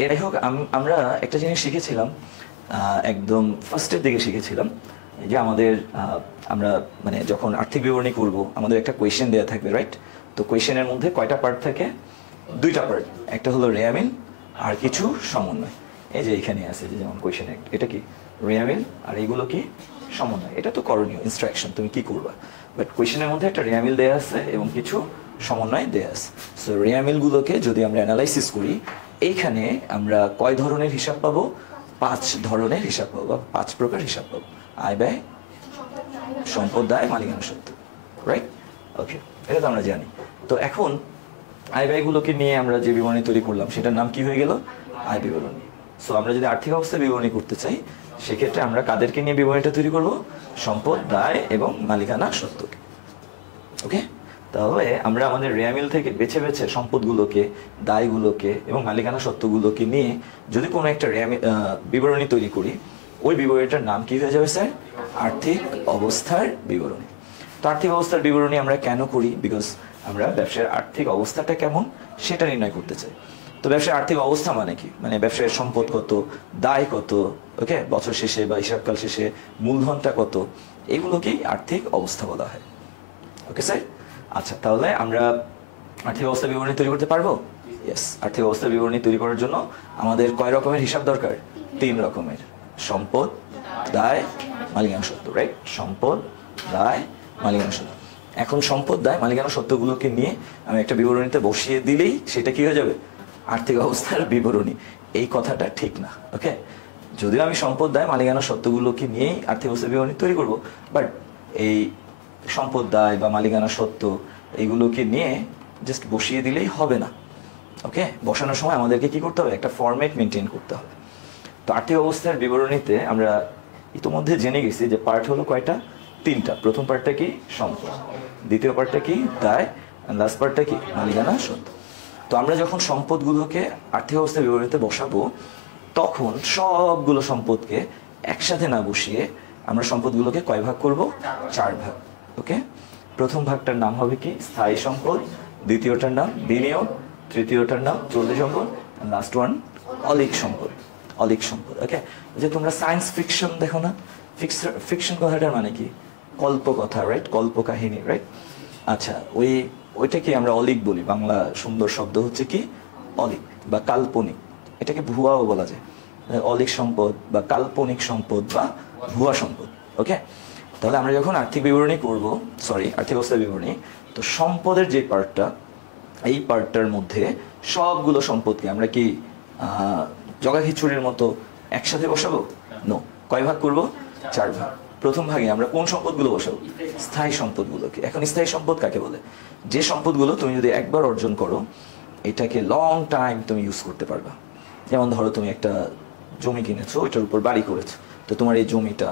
যাই হোক, আমরা একটা জিনিস শিখেছিলাম, একদম ফার্স্টের দিকে শিখেছিলাম যে আমাদের আমরা মানে যখন আর্থিক বিবরণী করব আমাদের একটা কোয়েশ্চেন দেওয়া থাকবে, রাইট? তো কোয়েশ্চেনের মধ্যে কয়টা পার্ট থাকে? দুইটা পার্ট। একটা হলো রেয়ামিল আর কিছু সমন্বয়। এই যে এখানে আছে যে যেমন কোয়েশ্চেন এটা কি রেয়ামিল আর এইগুলো কি সমন্বয়। এটা তো করণীয় ইনস্ট্রাকশন, তুমি কি করবা। বাট কোয়েশ্চেনের মধ্যে একটা রেয়ামিল দেওয়া আছে এবং কিছু সমন্বয় দেওয়া আছে। সো রেয়ামিলগুলোকে যদি আমরা অ্যানালাইসিস করি, এইখানে আমরা কয় ধরনের হিসাব পাবো? 5 ধরনের হিসাব পাবো বা 5 প্রকার হিসাব পাবো। আয় ব্যয়, সম্পদ, দায়, মালিকানা সত্ত্ব, রাইট? ওকে, এটা তো আমরা জানি। তো এখন আয় ব্যয়গুলোকে নিয়ে আমরা যে বিবরণী তৈরি করলাম সেটার নাম কি হয়ে গেল? আয় বিবরণী। সো আমরা যদি আর্থিক অবস্থার বিবরণী করতে চাই সেক্ষেত্রে আমরা কাদেরকে নিয়ে বিবরণীটা তৈরি করব? সম্পদ, দায় এবং মালিকানা সত্ত্বকে। ওকে, তাহলে আমরা আমাদের রেয়ামিল থেকে বেছে বেছে সম্পদগুলোকে, দায়গুলোকে এবং মালিকানা সত্ত্বগুলোকে নিয়ে যদি কোনো একটা বিবরণী তৈরি করি, ওই বিবরণীটার নাম কি হয়ে যাবে স্যার? আর্থিক অবস্থার বিবরণী। তো আর্থিক অবস্থার বিবরণী আমরা কেন করি? বিকজ আমরা ব্যবসার আর্থিক অবস্থাটা কেমন সেটা নির্ণয় করতে চাই। তো ব্যবসার আর্থিক অবস্থা মানে কি? মানে ব্যবসায়ের সম্পদ কত, দায় কত, ওকে, বছর শেষে বা হিসাবকাল শেষে মূলধনটা কত, এগুলোকেই আর্থিক অবস্থা বলা হয়। Okay sir? আচ্ছা, তাহলে আমরা আর্থিক অবস্থা বিবরণী তৈরি করতে পারবো? ইয়েস। আর্থিক অবস্থা বিবরণী তৈরি করার জন্য আমাদের কয় রকমের হিসাব দরকার? 3 রকমের। সম্পদ, দায়, মালিকানা সত্ত্ব, রাইট? সম্পদ, দায়, মালিকানা সত্ত্ব। এখন সম্পদ, দায়, মালিকানা সত্ত্বগুলোকে নিয়ে আমি একটা বিবরণীতে বসিয়ে দিলেই সেটা কি হয়ে যাবে? আর্থিক অবস্থার বিবরণী। এই কথাটা ঠিক না, ওকে? যদিও আমি সম্পদ, দায়, মালিকানা সত্ত্বগুলোকে নিয়েই আর্থিক অবস্থার বিবরণী তৈরি করব, বাট এই সম্পদ, দায় বা মালিকানা সত্ত্ব এইগুলোকে নিয়ে জাস্ট বসিয়ে দিলেই হবে না, ওকে? বসানোর সময় আমাদেরকে কি করতে হবে? একটা ফরম্যাট মেনটেন করতে হবে। তো আর্থিক অবস্থার বিবরণীতে আমরা ইতিমধ্যে জেনে গেছি যে পার্ট হলো কয়টা? 3টা। প্রথম পার্টটা কি? সম্পদ। দ্বিতীয় পার্টটা কি? দায়। লাস্ট পার্টটা কি? মালিকানা সত্ত্ব। তো আমরা যখন সম্পদগুলোকে আর্থিক অবস্থার বিবরণীতে বসাবো তখন সবগুলো সম্পদকে একসাথে না বসিয়ে আমরা সম্পদগুলোকে কয় ভাগ করব? 4 ভাগ, ওকে? প্রথম ভাগটার নাম হবে কি? স্থায়ী সম্পদ। দ্বিতীয়টার নাম বিনিয়োগ। তৃতীয়টার নাম চলতি সম্পদ। লাস্ট ওয়ান অলিক সম্পদ। অলিক সম্পদ, ওকে? যে তোমরা সায়েন্স ফিকশন দেখো না? ফিকশন কথাটার মানে কি? কল্পকথা, রাইট? কল্পকাহিনী, রাইট? আচ্ছা, ওইটাকে আমরা অলিক বলি। বাংলা সুন্দর শব্দ হচ্ছে কি? অলিক বা কাল্পনিক। এটাকে ভুয়াও বলা যায়। অলিক সম্পদ বা কাল্পনিক সম্পদ বা ভুয়া সম্পদ, ওকে? তাহলে আমরা যখন আর্থিক বিবরণী করব, আর্থিক অবস্থা বিবরণী, তো সম্পদের যে পার্টটা, এই পার্টটার মধ্যে সবগুলো সম্পদকে আমরা কি জগা খিচুড়ির মতো একসাথে বসাবো? নো। কয় ভাগ করব? 4 ভাগ। প্রথম ভাগে আমরা কোন সম্পদগুলো বসাবো? স্থায়ী সম্পদগুলোকে। এখন স্থায়ী সম্পদ কাকে বলে? যে সম্পদগুলো তুমি যদি একবার অর্জন করো এটাকে লং টাইম তুমি ইউজ করতে পারবা। যেমন ধরো তুমি একটা জমি কিনেছো, ওইটার উপর বাড়ি করেছো, তো তোমার এই জমিটা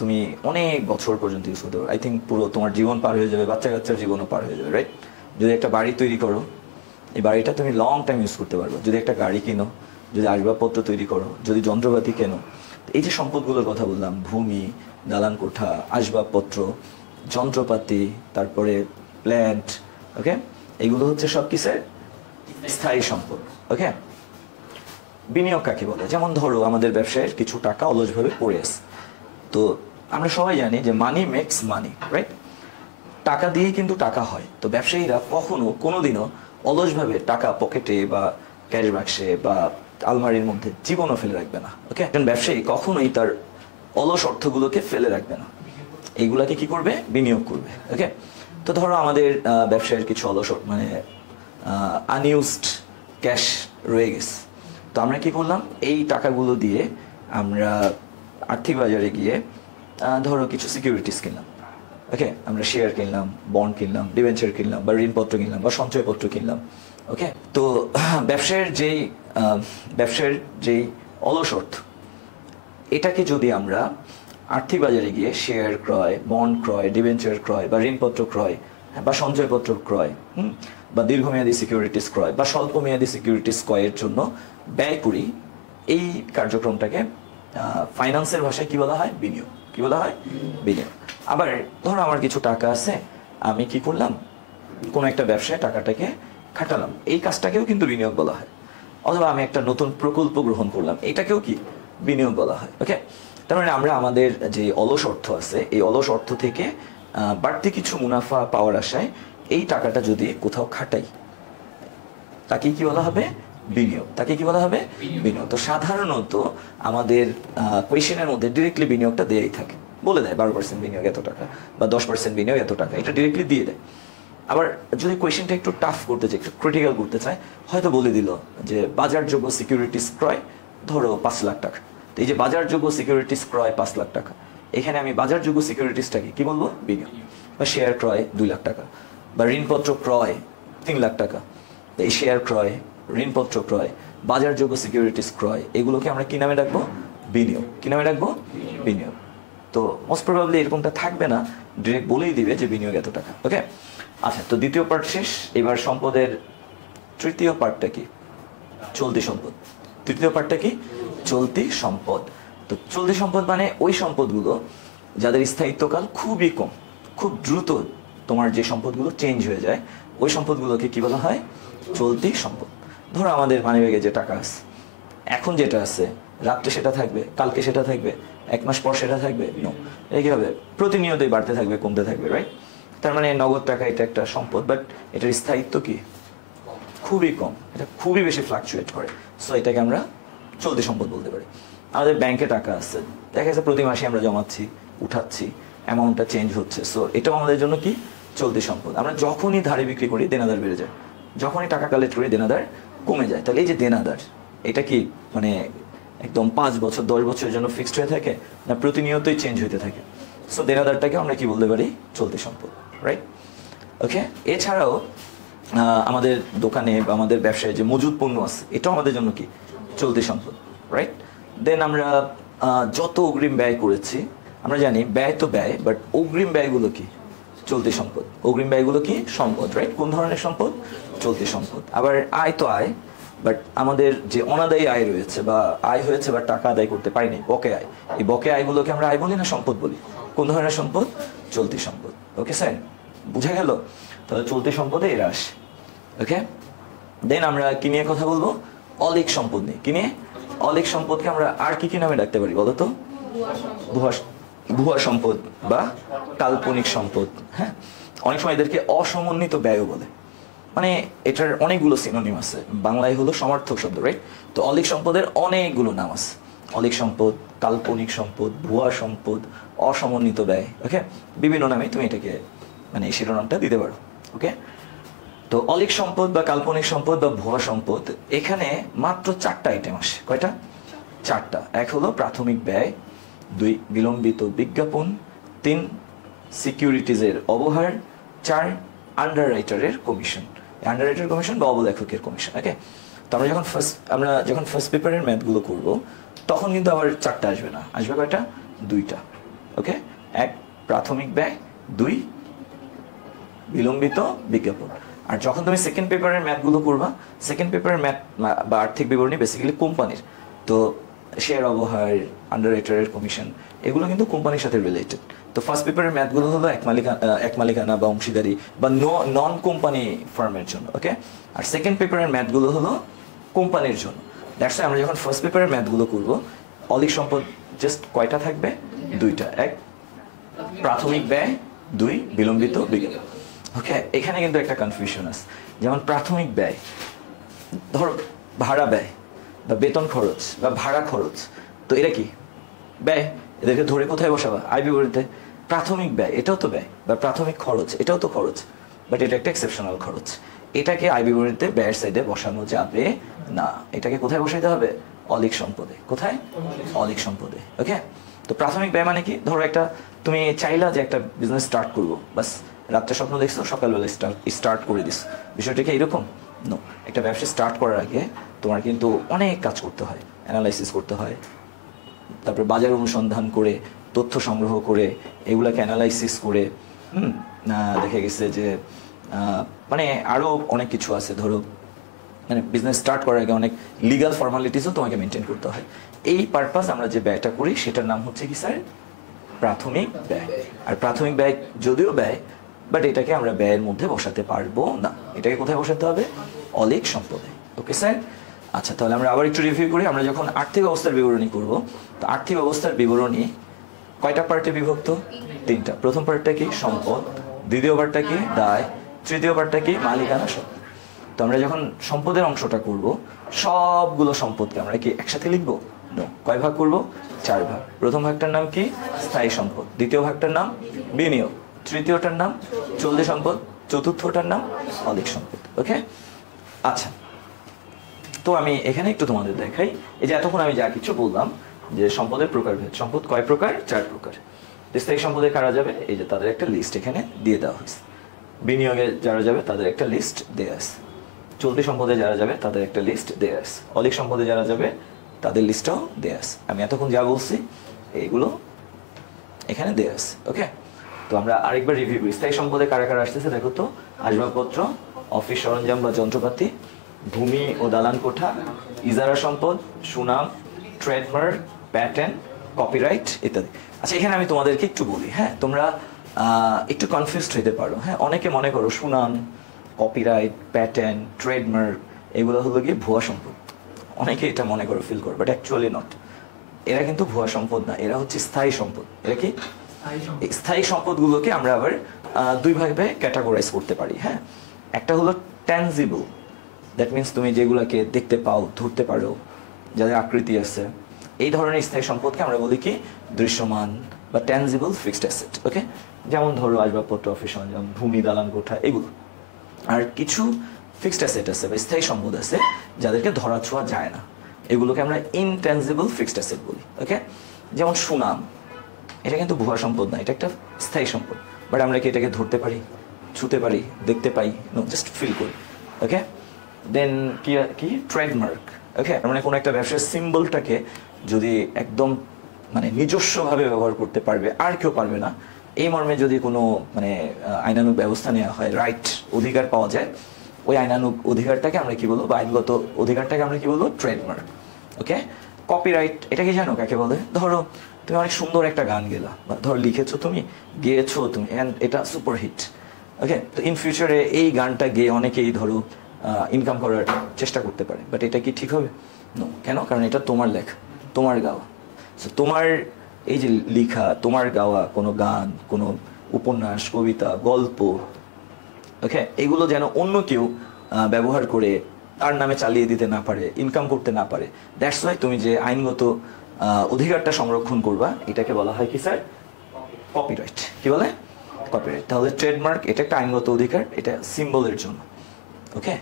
তুমি অনেক বছর পর্যন্ত ইউজ করতে পারো। আই থিঙ্ক পুরো তোমার জীবন পার হয়ে যাবে, বাচ্চা কাচ্চার জীবনও পার হয়ে যাবে, রাইট? যদি একটা বাড়ি তৈরি করো, এই বাড়িটা তুমি লং টাইম ইউজ করতে পারবে। যদি একটা গাড়ি কিনো, যদি আসবাবপত্র তৈরি করো, যদি যন্ত্রপাতি কেনো, এই যে সম্পদগুলোর কথা বললাম, ভূমি, দালান কোঠা, আসবাবপত্র, যন্ত্রপাতি, তারপরে প্ল্যান্ট, ওকে, এগুলো হচ্ছে সব কিসের? স্থায়ী সম্পদ, ওকে? বিনিয়োগ কাকে বলে? যেমন ধরো আমাদের ব্যবসায়ের কিছু টাকা অলসভাবে পড়ে আছে, তো আমরা সবাই জানি যে মানি মেক্স মানি, রাইট? টাকা দিয়ে কিন্তু টাকা হয়। তো ব্যবসায়ীরা কখনো কোনোদিনও অলসভাবে টাকা পকেটে বা ক্যাশ বাক্সে বা আলমারির মধ্যে জীবনও ফেলে রাখবে না, ওকে? একজন ব্যবসায়ী কখনোই তার অলস অর্থগুলোকে ফেলে রাখবে না, এইগুলাকে কি করবে? বিনিয়োগ করবে, ওকে? তো ধরো আমাদের ব্যবসায়ের কিছু অলস মানে আনইউজড ক্যাশ রয়ে গেছে, তো আমরা কি করলাম? এই টাকাগুলো দিয়ে আমরা আর্থিক বাজারে গিয়ে ধরো কিছু সিকিউরিটিস কিনলাম, ওকে? আমরা শেয়ার কিনলাম, বন্ড কিনলাম, ডিবেঞ্চার কিনলাম বা ঋণপত্র কিনলাম বা সঞ্চয়পত্র কিনলাম, ওকে? তো ব্যবসায়ের যেই অলস অর্থ, এটাকে যদি আমরা আর্থিক বাজারে গিয়ে শেয়ার ক্রয়, বন্ড ক্রয়, ডিবেঞ্চার ক্রয় বা ঋণপত্র ক্রয় বা সঞ্চয়পত্র ক্রয়, বা দীর্ঘমেয়াদী সিকিউরিটিস ক্রয় বা স্বল্পমেয়াদী সিকিউরিটিস ক্রয়ের জন্য ব্যয় করি, এই কার্যক্রমটাকে ফাইন্যান্সের ভাষায় কি বলা হয়? বিনিয়োগ। কি বলা হয়? বিনিয়োগ। আবার ধরো আমার কিছু টাকা আছে, আমি কি করলাম? কোনো একটা ব্যবসায় টাকাটাকে খাটালাম, এই কাজটাকেও কিন্তু বিনিয়োগ বলা হয়। অথবা আমি একটা নতুন প্রকল্প গ্রহণ করলাম, এটাকেও কি বিনিয়োগ বলা হয়। ওকে, তার মানে আমরা আমাদের যে অলস অর্থ আছে এই অলস অর্থ থেকে বাড়তি কিছু মুনাফা পাওয়ার আশায় এই টাকাটা যদি কোথাও খাটাই, তাকে কি বলা হবে? বিনিয়োগ। তাকে কি বলা হবে? বিনিয়োগ। তো সাধারণত আমাদের কোয়েশনের মধ্যে ডিরেক্টলি বিনিয়োগটা দেয়াই থাকে, বলে দেয় 12% বিনিয়োগ এত টাকা বা 10% বিনিয়োগ এত টাকা, এটা ডিরেক্টলি দিয়ে দেয়। আবার যদি কোয়েশনটা একটু টাফ করতে চায়, একটু ক্রিটিক্যাল করতে চায়, হয়তো বলে দিল যে বাজারযোগ্য সিকিউরিটিস ক্রয় ধরো 5 লাখ টাকা। তো এই যে বাজারযোগ্য সিকিউরিটিস ক্রয় 5 লাখ টাকা, এখানে আমি বাজারযোগ্য সিকিউরিটিসটাকে কি বলবো? বিনিয়োগ। বা শেয়ার ক্রয় 2 লাখ টাকা, বা ঋণপত্র ক্রয় 3 লাখ টাকা। এই শেয়ার ক্রয়, ঋণপত্র ক্রয়, বাজারযোগ্য সিকিউরিটিস ক্রয়, এগুলোকে আমরা কি নামে ডাকবো? বিনিয়োগ। কি নামে ডাকবো? বিনিয়োগ। তো মোস্ট প্রবাবলি এরকমটা থাকবে না, ডিরেক্ট বলেই দিবে যে বিনিয়োগ এত টাকা। ওকে, আচ্ছা, তো দ্বিতীয় পার্ট শেষ। এবার সম্পদের তৃতীয় পার্টটা কি? চলতি সম্পদ। তৃতীয় পার্টটা কি? চলতি সম্পদ। তো চলতি সম্পদ মানে ওই সম্পদগুলো যাদের স্থায়িত্বকাল খুবই কম, খুব দ্রুত তোমার যে সম্পদগুলো চেঞ্জ হয়ে যায়, ওই সম্পদগুলোকে কি বলা হয়? চলতি সম্পদ। ধরো আমাদের মানিব্যাগে যে টাকা আছে, এখন যেটা আছে রাত্রে সেটা থাকবে, কালকে সেটা থাকবে, 1 মাস পর সেটা থাকবে, নো। এই কি হবে? প্রতিনিয়তই বাড়তে থাকবে, কমতে থাকবে, রাইট? তার মানে নগদ টাকা এটা একটা সম্পদ, বাট এটার স্থায়িত্ব কি? খুবই কম, এটা খুবই বেশি ফ্লাকচুয়েট করে। সো এটাকে আমরা চলতি সম্পদ বলতে পারি। আমাদের ব্যাংকে টাকা আছে, দেখা যাচ্ছে প্রতি মাসে আমরা জমাচ্ছি, উঠাচ্ছি, অ্যামাউন্টটা চেঞ্জ হচ্ছে, সো এটাও আমাদের জন্য কি? চলতি সম্পদ। আমরা যখনই ধারে বিক্রি করি দেনাদার বেড়ে যায়, যখনই টাকা কালেক্ট করি দেনাদার কমে যায়। তাহলে এই যে দেনাদার, এটা কি মানে একদম 5 বছর 10 বছরের জন্য ফিক্সড হয়ে থাকে, না প্রতিনিয়তই চেঞ্জ হইতে থাকে? সো দেনাদারটাকে আমরা কি বলতে পারি? চলতি সম্পদ, রাইট? ওকে, এছাড়াও আমাদের দোকানে বা আমাদের ব্যবসায় যে মজুদ পণ্য আছে, এটাও আমাদের জন্য কি? চলতি সম্পদ, রাইট? দেন আমরা যত অগ্রিম ব্যয় করেছি, আমরা জানি ব্যয় তো ব্যয়, বাট অগ্রিম ব্যয়গুলো কি? চলতি সম্পদ। অগ্রিম ব্যয়গুলো কি? সম্পদ, রাইট? কোন ধরনের সম্পদ? চলতি সম্পদ। আবার আয় তো আয়, বাট আমাদের যে অনাদায়ী আয় রয়েছে বা আয় হয়েছে বা টাকা আদায় করতে পারিনি, বকে আয়, এই বকে আয়গুলোকে আমরা আয় বলি না সম্পদ বলি? কোন ধরনের সম্পদ? চলতি সম্পদ। ওকে স্যার, বুঝা গেল? তাহলে চলতি সম্পদে এরা আসে। ওকে, দেন আমরা কি নিয়ে কথা বলবো? অলিক সম্পদ নিয়ে। কি নিয়ে? অলিক সম্পদকে আমরা আর কি কি নামে ডাকতে পারি বলো তো? ভুয়া সম্পদ বা কাল্পনিক সম্পদ। হ্যাঁ, অনেক সময় এদেরকে অসমন্বিত ব্যয়ও বলে। মানে এটার অনেকগুলো সিনোনিম আছে, বাংলায় হলো সমার্থক শব্দ, রাইট? তো অলিক সম্পদের অনেকগুলো নাম আছে। অলিক সম্পদ, কাল্পনিক সম্পদ, ভুয়া সম্পদ, অসমন্বিত ব্যয়। ওকে, বিভিন্ন নামে তুমি এটাকে মানে শিরোনামটা দিতে পারো। ওকে, তো অলিক সম্পদ বা কাল্পনিক সম্পদ বা ভুয়া সম্পদ, এখানে মাত্র 4টা আইটেম আসে। কয়টা? 4টা। এক হলো প্রাথমিক ব্যয়, 2 বিলম্বিত বিজ্ঞাপন, 3 সিকিউরিটিজের অবহার, 4 আন্ডাররাইটারের কমিশন। আন্ডাররাইটার কমিশন বা অবলেখকের কমিশন। ওকে, তো আমরা যখন ফার্স্ট পেপারের ম্যাথগুলো করব, তখন কিন্তু আবার 4টা আসবে না, আসবে কয়টা? 2টা। ওকে, 1 প্রাথমিক ব্যয়, 2 বিলম্বিত বিজ্ঞাপন। আর যখন তুমি সেকেন্ড পেপারের ম্যাথগুলো করবা, সেকেন্ড পেপারের ম্যাথ বা আর্থিক বিবরণী বেসিক্যালি কোম্পানির, তো শেয়ার অবহার, আন্ডাররাইটারের কমিশন, এগুলো কিন্তু কোম্পানির সাথে রিলেটেড। তো ফার্স্ট পেপারের ম্যাথগুলো হলো এক মালিকানা বা অংশীদারি বা নন কোম্পানি ফার্মের জন্য। ওকে, আর সেকেন্ড পেপারের ম্যাথগুলো হলো কোম্পানির জন্য। দ্যাটস আমরা যখন ফার্স্ট পেপারের ম্যাথগুলো করব, অলিক সম্পদ জাস্ট কয়টা থাকবে? 2টা। 1 প্রাথমিক ব্যয়, 2 বিলম্বিত বিজ্ঞাপন। ওকে, এখানে কিন্তু একটা কনফিউশন আছে। যেমন প্রাথমিক ব্যয়, ধরো ভাড়া ব্যয় বা বেতন খরচ বা ভাড়া খরচ, তো এরা কি? ব্যয়। এদেরকে ধরে কোথায় বসাবা? আয় বিবরণীতে। প্রাথমিক ব্যয় এটাও তো ব্যয়, বা প্রাথমিক খরচ এটাও তো খরচ, বাট এটা একটা এক্সেপশনাল খরচ। এটাকে আয় বিবরণীতে ব্যয়ের সাইডে বসানো যাবে না। এটাকে কোথায় বসাইতে হবে? অলিক সম্পদে। কোথায়? অলিক সম্পদে। ওকে, তো প্রাথমিক ব্যয় মানে কি? ধরো একটা তুমি চাইলা যে একটা বিজনেস স্টার্ট করবো, বাস রাত্রে স্বপ্ন দেখছো, সকালবেলা স্টার্ট করে দিস। বিষয়টা কি এরকম? নো। একটা ব্যবসা স্টার্ট করার আগে তোমার কিন্তু অনেক কাজ করতে হয়, অ্যানালাইসিস করতে হয়, তারপরে বাজার অনুসন্ধান করে, তথ্য সংগ্রহ করে, এগুলাকে অ্যানালাইসিস করে দেখা গেছে যে মানে আরও অনেক কিছু আছে। ধরো মানে বিজনেস স্টার্ট করার আগে অনেক লিগাল ফর্মালিটিসও তোমাকে মেনটেন করতে হয়। এই পারপাস আমরা যে ব্যয়টা করি সেটার নাম হচ্ছে কি স্যার? প্রাথমিক ব্যয়। আর প্রাথমিক ব্যয় যদিও ব্যয়, বাট এটাকে আমরা ব্যয়ের মধ্যে বসাতে পারবো না। এটাকে কোথায় বসাতে হবে? অলিক সম্পদে। ওকে স্যার, আচ্ছা, তাহলে আমরা আবার একটু রিভিউ করি। আমরা যখন আর্থিক অবস্থার বিবরণী করব, তো আর্থিক অবস্থার বিবরণী কয়টা পার্টে বিভক্ত? 3টা। প্রথম পার্টটা কি? সম্পদ। দ্বিতীয় পার্টটা কি? দায়। তৃতীয় পার্টটা কি? মালিকানা সত্ত্ব। তো আমরা যখন সম্পদের অংশটা করব, সবগুলো সম্পদকে আমরা কি একসাথে লিখব? নো। কয় ভাগ করব? 4 ভাগ। প্রথম ভাগটার নাম কি? স্থায়ী সম্পদ। দ্বিতীয় ভাগটার নাম বিনিয়োগ। তৃতীয়টার নাম চলতি সম্পদ। চতুর্থটার নাম অধিক সম্পদ। ওকে, আচ্ছা, তো আমি এখানে একটু তোমাদের দেখাই। এই যে এতক্ষণ আমি যা কিছু বললাম যে সম্পদের প্রকারভেদ, সম্পদ কয় প্রকার? 4 প্রকার। স্থায়ী সম্পদে কারা যাবে? এই যে তাদের একটা লিস্ট এখানে দিয়ে দেওয়া হয়েছে। বিনিয়োগে যারা যাবে তাদের একটা লিস্ট দেওয়া আছে। চলতি সম্পদে যারা যাবে তাদের একটা লিস্ট দেওয়া আছে। অধিক সম্পদে যারা যাবে তাদের লিস্টটাও দেওয়া আছে। আমি এতক্ষণ যা বলছি এইগুলো এখানে দেওয়া আছে। ওকে, তো আমরা আরেকবার রিভিউ করি। স্থায়ী সম্পদে কারা কারা আসতেছে দেখো তো। আসবাবপত্র, অফিস সরঞ্জাম বা যন্ত্রপাতি, ভূমি ও দালান কোঠা, ইজারা সম্পদ, সুনাম, ট্রেডমার্ক, প্যাটেন্ট, কপিরাইট ইত্যাদি। আচ্ছা, এখানে আমি তোমাদেরকে একটু বলি, হ্যাঁ, তোমরা একটু কনফিউজড হতে পারো। হ্যাঁ, অনেকে মনে করো সুনাম, কপিরাইট, প্যাটেন্ট, ট্রেডমার্ক এগুলো হলো গিয়ে ভুয়া সম্পদ। অনেকে এটা মনে করো, ফিল করো, বাট অ্যাকচুয়ালি নট। এরা কিন্তু ভুয়া সম্পদ না, এরা হচ্ছে স্থায়ী সম্পদ। এরা কি? এই স্থায়ী সম্পদগুলোকে আমরা আবার 2 ভাগে ক্যাটাগরাইজ করতে পারি। হ্যাঁ, একটা হলো ট্যানজিবল, দ্যাট মিনস তুমি যেগুলোকে দেখতে পাও, ধরতে পারো, যাদের আকৃতি আছে, এই ধরনের স্থায়ী সম্পদকে আমরা বলি কি? দৃশ্যমান বা ট্যানজিবল ফিক্সড অ্যাসেট। ওকে, যেমন ধরো আসবাবপত্র, অফিস সরঞ্জাম, ভূমি, দালান কোঠা এগুলো। আর কিছু ফিক্সড অ্যাসেট আছে বা স্থায়ী সম্পদ আছে যাদেরকে ধরা ছোঁয়া যায় না, এগুলোকে আমরা ইনট্যানজিবল ফিক্সড অ্যাসেট বলি। ওকে, যেমন সুনাম, এটা কিন্তু ভুয়া সম্পদ না, এটা একটা স্থায়ী সম্পদ, বাট আমরা কি এটাকে ধরতে পারি, ছুতে পারি, দেখতে পাই? নো, জাস্ট ফিল করি। ওকে, দেন কি ট্রেডমার্ক। ওকে, মানে কোনো একটা ব্যবসার সিম্বলটাকে যদি একদম মানে নিজস্বভাবে ব্যবহার করতে পারবে, আর কেউ পারবে না, এই মর্মে যদি কোনো মানে আইনানুগ ব্যবস্থা নেওয়া হয়, রাইট, অধিকার পাওয়া যায়, ওই আইনানুগ অধিকারটাকে আমরা কি বলবো, বা আইনগত অধিকারটাকে আমরা কি বলবো? ট্রেডমার্ক। ওকে, কপিরাইট, এটা কি জানো কাকে বলে? ধরো তুমি অনেক সুন্দর একটা গান গেলা, বা ধরো লিখেছো তুমি, গেয়েছো তুমি, অ্যান্ড এটা সুপারহিট। ওকে, তো ইন ফিউচারে এই গানটা গেয়ে অনেকেই ধরো ইনকাম করার চেষ্টা করতে পারে, বাট এটা কি ঠিক হবে? নো। কেন? কারণ এটা তোমার লেখা, তোমার গাওয়া। সো তোমার এই যে লেখা, তোমার গাওয়া কোনো গান, কোনো উপন্যাস, কবিতা, গল্প, ওকে, এগুলো যেন অন্য কেউ ব্যবহার করে তার নামে চালিয়ে দিতে না পারে, ইনকাম করতে না পারে, দ্যাটস ওয়াই তুমি যে আইনগত অধিকারটা সংরক্ষণ করবা, এটাকে বলা হয় কি স্যার? কপিরাইট। কি বলে? কপিরাইট। তাহলে ট্রেডমার্ক এটা একটা আইনগত অধিকার, এটা সিম্বলের জন্য। ওকে,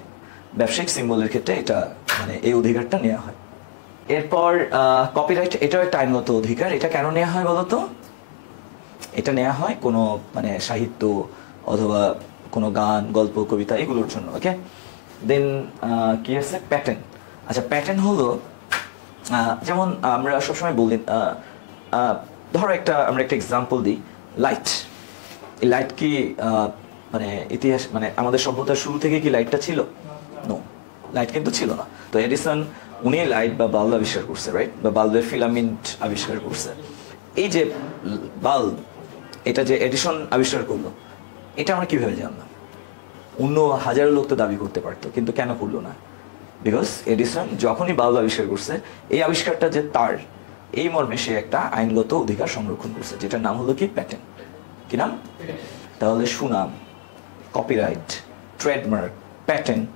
ব্যবসায়িক সিম্বলের ক্ষেত্রে এটা মানে এই অধিকারটা নেওয়া হয়। এরপর কপিরাইট, এটাও একটা আইনগত অধিকার। এটা কেন নেওয়া হয় বলো তো? এটা নেওয়া হয় কোনো মানে সাহিত্য অথবা কোনো গান, গল্প, কবিতা এগুলোর জন্য। ওকে, দেন কি আছে? প্যাটেন্ট। আচ্ছা, প্যাটেন্ট হলো যেমন আমরা সবসময় বলি, ধরো আমরা একটা এক্সাম্পল দিই, লাইট। এই লাইট কি মানে ইতিহাস মানে আমাদের সভ্যতার শুরু থেকে কি লাইটটা ছিল? নো, লাইট কিন্তু ছিল না। তো এডিসন উনি লাইট বা বাল্ব আবিষ্কার করছে, রাইট, বা বাল্বের ফিলামেন্ট আবিষ্কার করছে। এই যে বাল্ব, এটা যে এডিসন আবিষ্কার করলো, এটা আমরা কিভাবে জানলাম? অন্য হাজারো লোক তো দাবি করতে পারতো, কিন্তু কেন করলো না? বিকজ এডিসন যখনই বাল্ব আবিষ্কার করছে, এই আবিষ্কারটা যে তার, এই মর্মে সে একটা আইনগত অধিকার সংরক্ষণ করছে, যেটার নাম হলো কি? প্যাটেন্ট। কি নাম? তাহলে সুনাম, কপিরাইট, ট্রেডমার্ক, প্যাটেন্ট,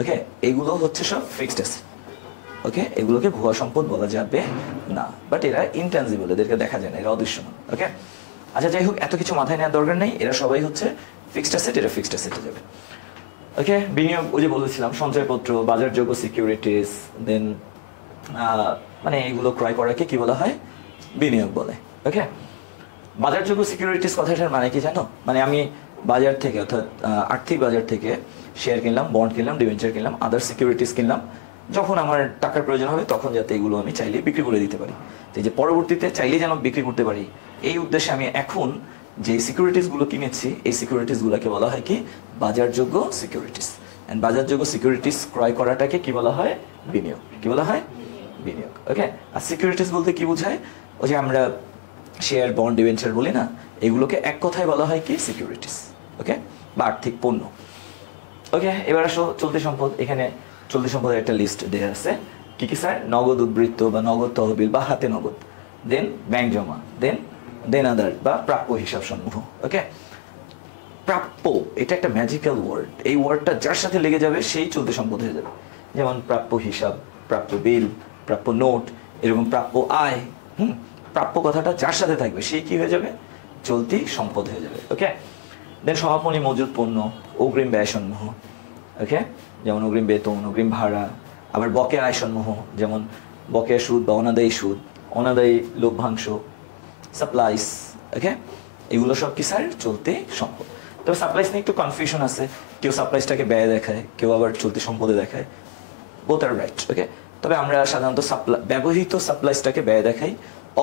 ওকে, এগুলো হচ্ছে সব ফিক্সড অ্যাসেট। ওকে, এগুলোকে ভুয়া সম্পদ বলা যাবে না, বাট এরা ইনট্যানজিবল, এদেরকে দেখা যায় না, এরা অদৃশ্যমান। ওকে, আচ্ছা, যাই হোক, এত কিছু মাথায় নেওয়ার দরকার নেই, এরা সবাই হচ্ছে ফিক্সড অ্যাসেট, এরা ফিক্সড অ্যাসেটে যাবে। ওকে, বিনিয়োগ, ওই যে বলেছিলাম, সঞ্চয়পত্র, বাজারযোগ্য সিকিউরিটিস, দেন মানে এগুলো ক্রয় করাকে কি বলা হয়? বিনিয়োগ বলে। ওকে, বাজারযোগ্য সিকিউরিটিস কথাটার মানে কি জানো? মানে আমি বাজার থেকে, অর্থাৎ আর্থিক বাজার থেকে শেয়ার কিনলাম, বন্ড কিনলাম, ডিবেঞ্চার কিনলাম, আদার সিকিউরিটিস কিনলাম, যখন আমার টাকার প্রয়োজন হবে তখন যাতে এগুলো আমি চাইলে বিক্রি করে দিতে পারি, যে পরবর্তীতে চাইলে যেন বিক্রি করতে পারি, এই উদ্দেশ্যে আমি এখন যে সিকিউরিটিসগুলো কিনেছি, এই সিকিউরিটিসগুলোকে বলা হয় কি? বাজারযোগ্য সিকিউরিটিস। অ্যান্ড বাজারযোগ্য সিকিউরিটিস ক্রয় করাটাকে কি বলা হয়? বিনিয়োগ। কি বলা হয়? বিনিয়োগ। ওকে, আর সিকিউরিটিস বলতে কি বোঝায়? ওই যে আমরা শেয়ার, বন্ড, ডিবেঞ্চার বলি না, এগুলোকে এক কথায় বলা হয় কি? সিকিউরিটিস। ওকে, বা আর্থিক পণ্য। ওকে, এবার আসো চলতি সম্পদ। এখানে চলতি সম্পদের একটা লিস্ট দেওয়া আছে। কি কি স্যার? নগদ উদ্বৃত্ত বা নগদ তহবিল বা হাতে নগদ, দেন ব্যাংক জমা, দেন আদার বা প্রাপ্য হিসাব সমূহ। ওকে, প্রাপ্য এটা একটা ম্যাজিক্যাল ওয়ার্ড। এই ওয়ার্ডটা যার সাথে লেগে যাবে সেই চলতি সম্পদ হয়ে যাবে। যেমন প্রাপ্য হিসাব, প্রাপ্য বিল, প্রাপ্য নোট, এরকম প্রাপ্য আয়। প্রাপ্য কথাটা যার সাথে থাকবে সেই কি হয়ে যাবে? চলতি সম্পদ হয়ে যাবে। ওকে, দেন সমাপনী মজুদ পণ্য, অগ্রিম ব্যয় সমূহ। ওকে, যেমন অগ্রিম বেতন, অগ্রিম ভাড়া, আবার বকেয়া আয় সমূহ, যেমন বকেয়া সুদ বা অনাদায়ী সুদ, অনাদায়ী লভ্যাংশ, সাপ্লাইস। ওকে, এগুলো সব কি স্যার? চলতি সম্পদ। তবে সাপ্লাইস নিয়ে একটু কনফিউশন আছে, কেউ সাপ্লাইসটাকে ব্যয় দেখায়, কেউ আবার চলতি সম্পদে দেখায়, বোথ আর রাইট। ওকে, তবে আমরা সাধারণত ব্যবহৃত সাপ্লাইসটাকে ব্যয় দেখাই,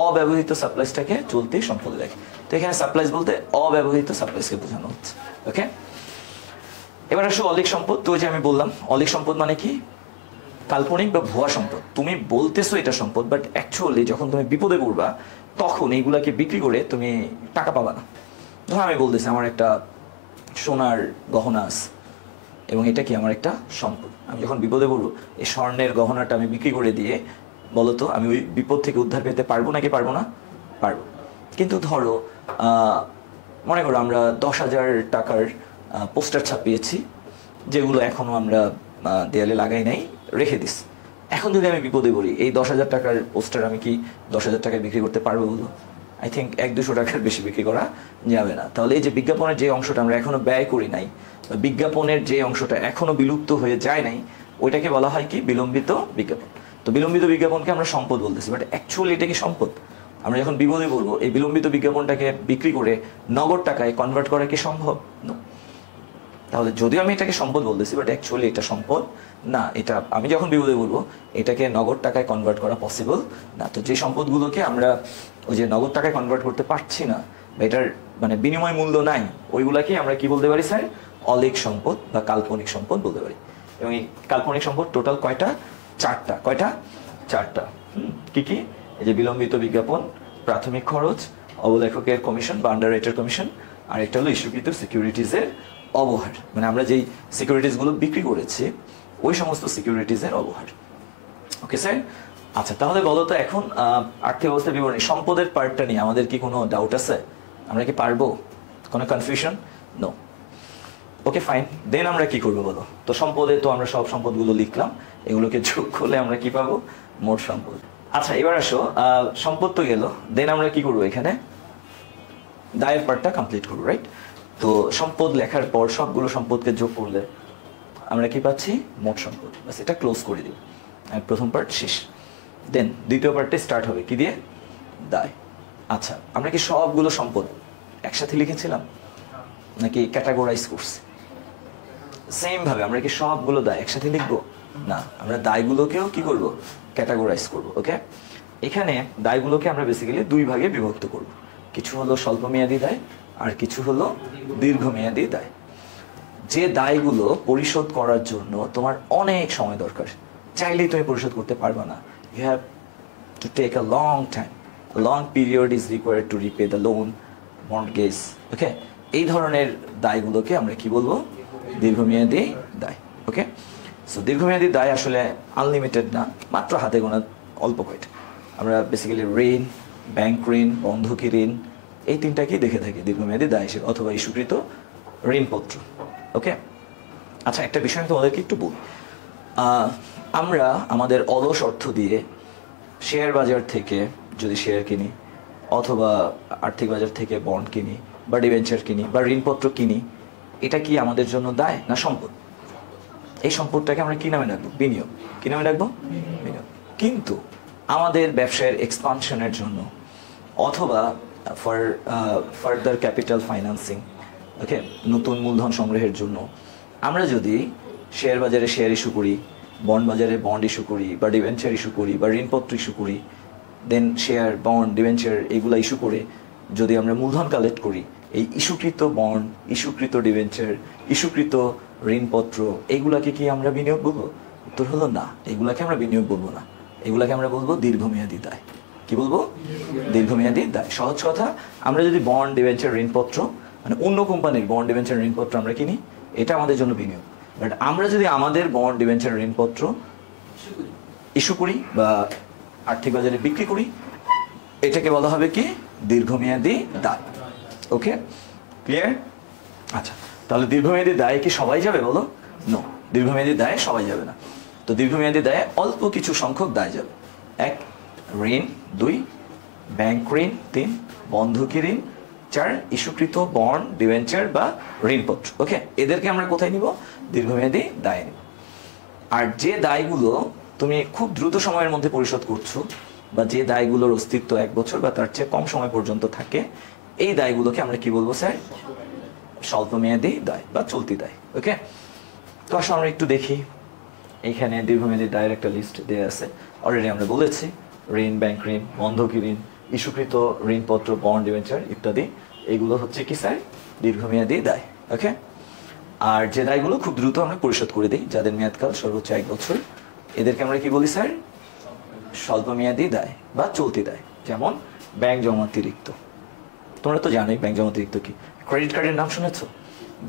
অব্যবহৃত সাপ্লাইসটাকে চলতি সম্পদে দেখি। তো এখানে সাপ্লাইস বলতে অব্যবহৃত সাপ্লাইসকে বোঝানো হচ্ছে। ওকে, এবার আসো অলিক সম্পদ। তো যে আমি বললাম অলিক সম্পদ মানে কি? কাল্পনিক বা ভুয়া সম্পদ। তুমি বলতেছো এটা সম্পদ, বাট অ্যাকচুয়ালি যখন তুমি বিপদে পড়বা তখন এইগুলাকে বিক্রি করে তুমি টাকা পাবা না। ধরো আমি বলতেছি আমার একটা সোনার গহনা আছে এবং এটা কি আমার একটা সম্পদ। আমি যখন বিপদে পড়বো এই স্বর্ণের গহনাটা আমি বিক্রি করে দিয়ে বলতো আমি ওই বিপদ থেকে উদ্ধার পেতে পারবো নাকি পারবো না? পারবো। কিন্তু ধরো মনে করো আমরা 10,000 টাকার পোস্টার ছাপিয়েছি, যেগুলো এখনো আমরা দেয়ালে লাগাই নাই, রেখে দিস। এখন যদি আমি বিপদে পড়ি, এই 10,000 টাকার পোস্টার আমি কি 10,000 টাকায় বিক্রি করতে পারবো বলো? আই থিঙ্ক 100-200 টাকার বেশি বিক্রি করা যাবে না। তাহলে এই যে বিজ্ঞাপনের যে অংশটা আমরা এখনো ব্যয় করি নাই, বিজ্ঞাপনের যে অংশটা এখনো বিলুপ্ত হয়ে যায় নাই, ওইটাকে বলা হয় কি? বিলম্বিত বিজ্ঞাপন। তো বিলম্বিত বিজ্ঞাপনকে আমরা সম্পদ বলতেছি, বাট অ্যাকচুয়ালি এটা কি সম্পদ? আমরা যখন বিপদে বলবো এই বিলম্বিত বিজ্ঞাপনটাকে বিক্রি করে নগদ টাকায় কনভার্ট করা কি সম্ভব? না। তাহলে যদিও আমি এটাকে সম্পদ বলতেছি, বাট অ্যাকচুয়ালি এটা সম্পদ না। এটা আমি যখন বিপদে বলবো এটাকে নগদ টাকায় কনভার্ট করা পসিবল না। তো যে সম্পদগুলোকে আমরা ওই যে নগদ টাকায় কনভার্ট করতে পারছি না বা এটার মানে বিনিময় মূল্য নাই, ওইগুলাকে আমরা কি বলতে পারি স্যার? অলিক সম্পদ বা কাল্পনিক সম্পদ বলতে পারি। এবং এই কাল্পনিক সম্পদ টোটাল কয়টা? 4টা। কয়টা? 4টা। কি কি? এই যে বিলম্বিত বিজ্ঞাপন, প্রাথমিক খরচ, অবলেখকের কমিশন বা আন্ডার রাইটার কমিশন, আর একটা হলো ইস্যুকৃত সিকিউরিটিজের অবহার। মানে আমরা যেই সিকিউরিটিসগুলো বিক্রি করেছি ওই সমস্ত সিকিউরিটিজের অবহার। ওকে স্যার, আচ্ছা তাহলে বলো তো এখন আর্থিক অবস্থা বিবরণী সম্পদের পার্টটা নিয়ে আমাদের কি কোনো ডাউট আছে? আমরা কি পারবো? কোনো কনফিউশন? নো। ওকে ফাইন, দেন আমরা কি করবো বলো তো? সম্পদে তো আমরা সব সম্পদগুলো লিখলাম, এগুলোকে যোগ করলে আমরা কি পাবো? মোট সম্পদ। আচ্ছা এবার আসো, সম্পদ তো গেল, দেন আমরা কি করবো? এখানে দায়ের পার্টটা কমপ্লিট করবো, রাইট? তো সম্পদ লেখার পর সবগুলো সম্পদকে যোগ করলে আমরা কি পাচ্ছি? মোট সম্পদ। বাস এটা ক্লোজ করে দিই, প্রথম পার্ট শেষ। দেন দ্বিতীয় পার্টে স্টার্ট হবে কি দিয়ে? দায়। আচ্ছা আমরা কি সবগুলো সম্পদ একসাথে লিখেছিলাম নাকি ক্যাটাগরাইজ করছি? সেম ভাবে আমরা কি সবগুলো দায় একসাথে লিখবো? না, আমরা দায়গুলোকেও কি করব? ক্যাটাগরাইজ করব। ওকে, এখানে দায়গুলোকে আমরা বেসিক্যালি 2 ভাগে বিভক্ত করব। কিছু হলো স্বল্পমেয়াদী দায় আর কিছু হলো দীর্ঘমেয়াদী দায়। যে দায়গুলো পরিশোধ করার জন্য তোমার অনেক সময় দরকার, চাইলেই তুমি পরিশোধ করতে পারবে না, you have to take a long time, long period is required to repay the loan, mortgage. Okay, এই ধরনের দায়গুলোকে আমরা কি বলবো? দীর্ঘমেয়াদী দায়। ওকে, সো দীর্ঘমেয়াদী দায় আসলে আনলিমিটেড না, মাত্র হাতে গোনা অল্প কয়টা। আমরা বেসিক্যালি ঋণ, ব্যাংক ঋণ, বন্ধকি ঋণ, এই 3টাকেই দেখে থাকি দীর্ঘমেয়াদী দায় হিসেবে, অথবা ইস্যুকৃত ঋণপত্র। ওকে, আচ্ছা একটা বিষয় আমি তোমাদেরকে একটু বলি। আমরা আমাদের অলস অর্থ দিয়ে শেয়ার বাজার থেকে যদি শেয়ার কিনি, অথবা আর্থিক বাজার থেকে বন্ড কিনি বা ডিবেঞ্চার কিনি বা ঋণপত্র কিনি, এটা কি আমাদের জন্য দায় না সম্পদ? এই সম্পদটাকে আমরা কি নামে রাখবো? বিনিয়োগ। কি নামে রাখবো? বিনিয়োগ। কিন্তু আমাদের ব্যবসায়ের এক্সপানশনের জন্য অথবা ফর ফার্দার ক্যাপিটাল ফাইন্যান্সিং, ওকে, নতুন মূলধন সংগ্রহের জন্য আমরা যদি শেয়ার বাজারে শেয়ার ইস্যু করি, বন্ড বাজারে বন্ড ইস্যু করি বা ডিবেঞ্চার ইস্যু করি বা ঋণপত্র ইস্যু করি, দেন শেয়ার, বন্ড, ডিবেঞ্চার এগুলো ইস্যু করে যদি আমরা মূলধন কালেক্ট করি, এই ইস্যুকৃত বন্ড, ইস্যুকৃত ডিবেঞ্চার, ইস্যুকৃত ঋণপত্র, এগুলাকে কি আমরা বিনিয়োগ বলবো? উত্তর হলো না, এগুলাকে আমরা বিনিয়োগ বলবো না, এগুলাকে আমরা বলবো দীর্ঘমেয়াদী দায়। কি বলবো? দীর্ঘমেয়াদী দায়। সহজ কথা, আমরা যদি বন্ড, ডিবেঞ্চার, ঋণপত্র মানে অন্য কোম্পানির বন্ড, ডিবেঞ্চার, ঋণপত্র আমরা কিনি, এটা আমাদের জন্য বিনিয়োগ। বাট আমরা যদি আমাদের বন্ড ডিবেঞ্চার ঋণপত্র ইস্যু করি বা আর্থিক বাজারে বিক্রি করি, এটাকে বলা হবে কি দীর্ঘমেয়াদী দায়। ওকে, ক্লিয়ার? আচ্ছা, তাহলে দীর্ঘমেয়াদী দায় কি সবাই যাবে বলো? নো, দীর্ঘমেয়াদী দায়ে সবাই যাবে না। তো দীর্ঘমেয়াদী দায়ে অল্প কিছু সংখ্যক দায় যাবে। 1 ঋণ, 2 ব্যাংক ঋণ, 3 বন্ধকি ঋণ, 4 ইস্যুকৃত বন্ড ডিবেঞ্চার বা ঋণপত্র। ওকে, এদেরকে আমরা কোথায় নিব? দীর্ঘমেয়াদী দায় নিব। আর যে দায়গুলো তুমি খুব দ্রুত সময়ের মধ্যে পরিশোধ করছো বা যে দায়গুলোর অস্তিত্ব 1 বছর বা তার চেয়ে কম সময় পর্যন্ত থাকে, এই দায়গুলোকে আমরা কি বলবো স্যার? স্বল্পমেয়াদী দায় বা চলতি দায়। ওকে, তো আসলে আমরা একটু দেখি, এখানে দীর্ঘমেয়াদী দায়ের একটা লিস্ট দেওয়া আছে। অলরেডি আমরা বলেছি ঋণ, ব্যাংক ঋণ, বন্ধকি ঋণ, ইস্যুকৃত ঋণপত্র, বন্ড ডিবেঞ্চার ইত্যাদি, এগুলো হচ্ছে কি স্যার? দীর্ঘমেয়াদী দায়। ওকে, আর যে দায়গুলো খুব দ্রুত আমরা পরিশোধ করে দিই, যাদের মেয়াদকাল সর্বোচ্চ 1 বছর, এদেরকে আমরা কি বলি স্যার? স্বল্পমেয়াদী দায় বা চলতি দায়। যেমন ব্যাংক জমাতিরিক্ত, তোমরা তো জানোই ব্যাংক জমাতিরিক্ত কি। ক্রেডিট কার্ডের নাম শুনেছো?